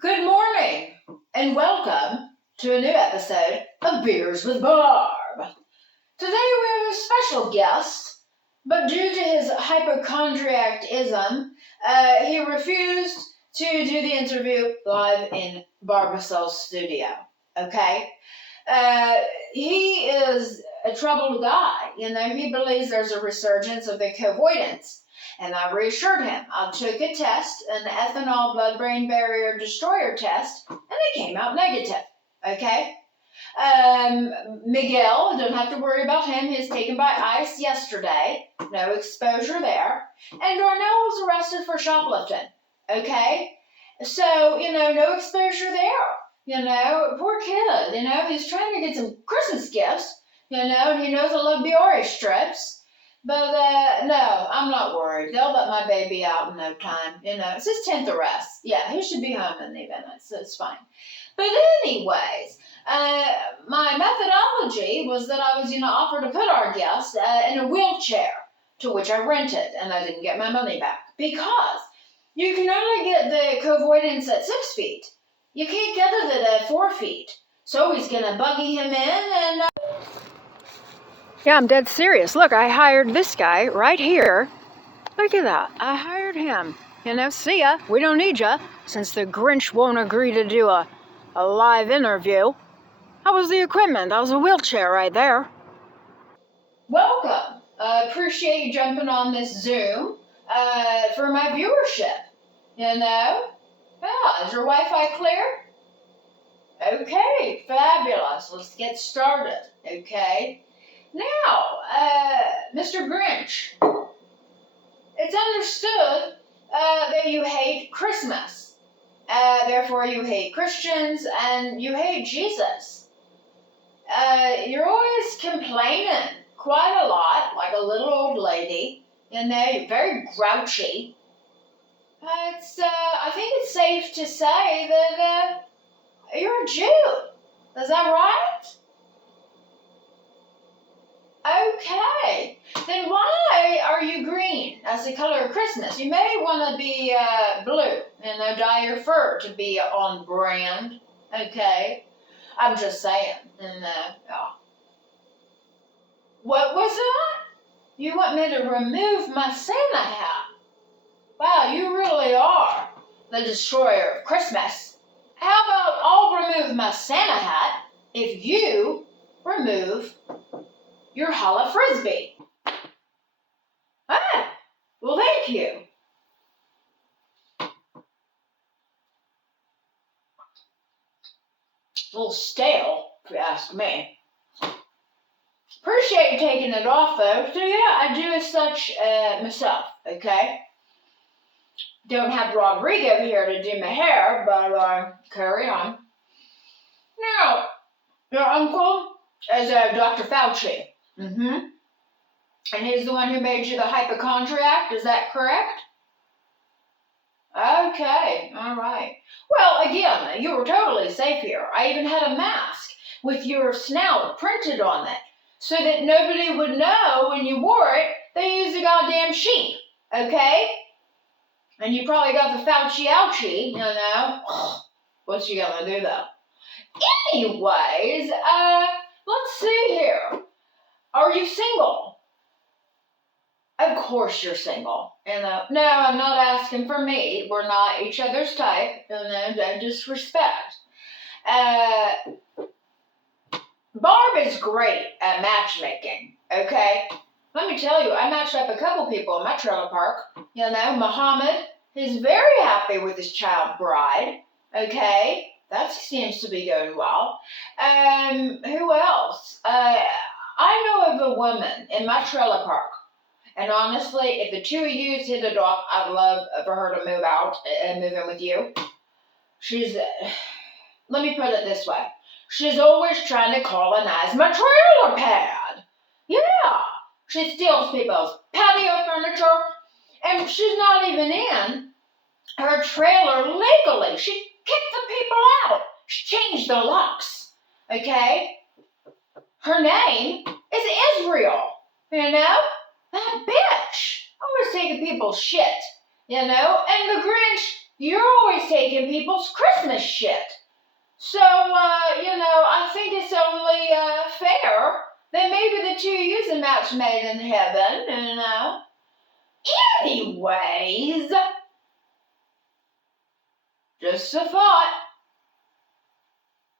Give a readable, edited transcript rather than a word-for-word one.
Good morning, and welcome to a new episode of Beers with Barb. Today we have a special guest, but due to his hypochondriacism, he refused to do the interview live in Barbasol's studio. Okay? He is a troubled guy. He believes there's a resurgence of the covoidance. And I reassured him. I took a test, an ethanol blood-brain barrier destroyer test, and it came out negative. Okay? Miguel, don't have to worry about him. He was taken by ICE yesterday. No exposure there. And Darnell was arrested for shoplifting. Okay? So, no exposure there. Poor kid. He's trying to get some Christmas gifts. And he knows I love Biore strips. But, no, I'm not worried. They'll let my baby out in no time. It's his 10th arrest. Yeah, he should be home in the event, so it's fine. But anyways, my methodology was that I was, offered to put our guest in a wheelchair, to which I rented, and I didn't get my money back. Because you can only get the covoidance at 6 feet. You can't get it at 4 feet. So he's going to buggy him in and... Yeah, I'm dead serious. Look, I hired this guy right here. Look at that. I hired him. See ya. We don't need ya. Since the Grinch won't agree to do a live interview. How was the equipment? That was a wheelchair right there. Welcome. Appreciate you jumping on this Zoom for my viewership. Yeah, is your Wi-Fi clear? Okay, fabulous. Let's get started. Okay. Now, Mr. Grinch, it's understood that you hate Christmas. Therefore, you hate Christians and you hate Jesus. You're always complaining quite a lot, like a little old lady. You're very grouchy. I think it's safe to say that you're a Jew. Is that right? Okay, then why are you green as the color of Christmas? You may want to be blue, dye your fur to be on brand, okay? I'm just saying, What was that? You want me to remove my Santa hat? Wow, you really are the destroyer of Christmas. How about I'll remove my Santa hat if you remove your Holla Frisbee. Ah, well, thank you. A little stale, if you ask me. Appreciate you taking it off, though. So, yeah, I do as such myself, okay? Don't have Rodrigo here to do my hair, but carry on. Now, your uncle is Dr. Fauci. Mm-hmm. And he's the one who made you the hypochondriac, is that correct? Okay, all right. Well, again, you were totally safe here. I even had a mask with your snout printed on it so that nobody would know when you wore it they used a goddamn sheep, okay? And you probably got the Fauci ouchie, What's you gonna do, though? Anyways, let's see here. Are you single? Of course you're single. No, I'm not asking for me. We're not each other's type. Don't disrespect. Barb is great at matchmaking, okay? Let me tell you, I matched up a couple people in my trailer park. Muhammad, he's very happy with his child bride, okay? That seems to be going well. Who else? I know of a woman in my trailer park, and honestly, if the two of you hit it off, I'd love for her to move out and move in with you. She's, let me put it this way, she's always trying to colonize my trailer pad. Yeah, she steals people's patio furniture, and she's not even in her trailer legally. She kicked the people out. She changed the locks, okay? Her name is Israel, that bitch. Always taking people's shit, and the Grinch, You're always taking people's Christmas shit. So, I think it's only fair that maybe the two of you's a match made in heaven, Anyways, just a thought.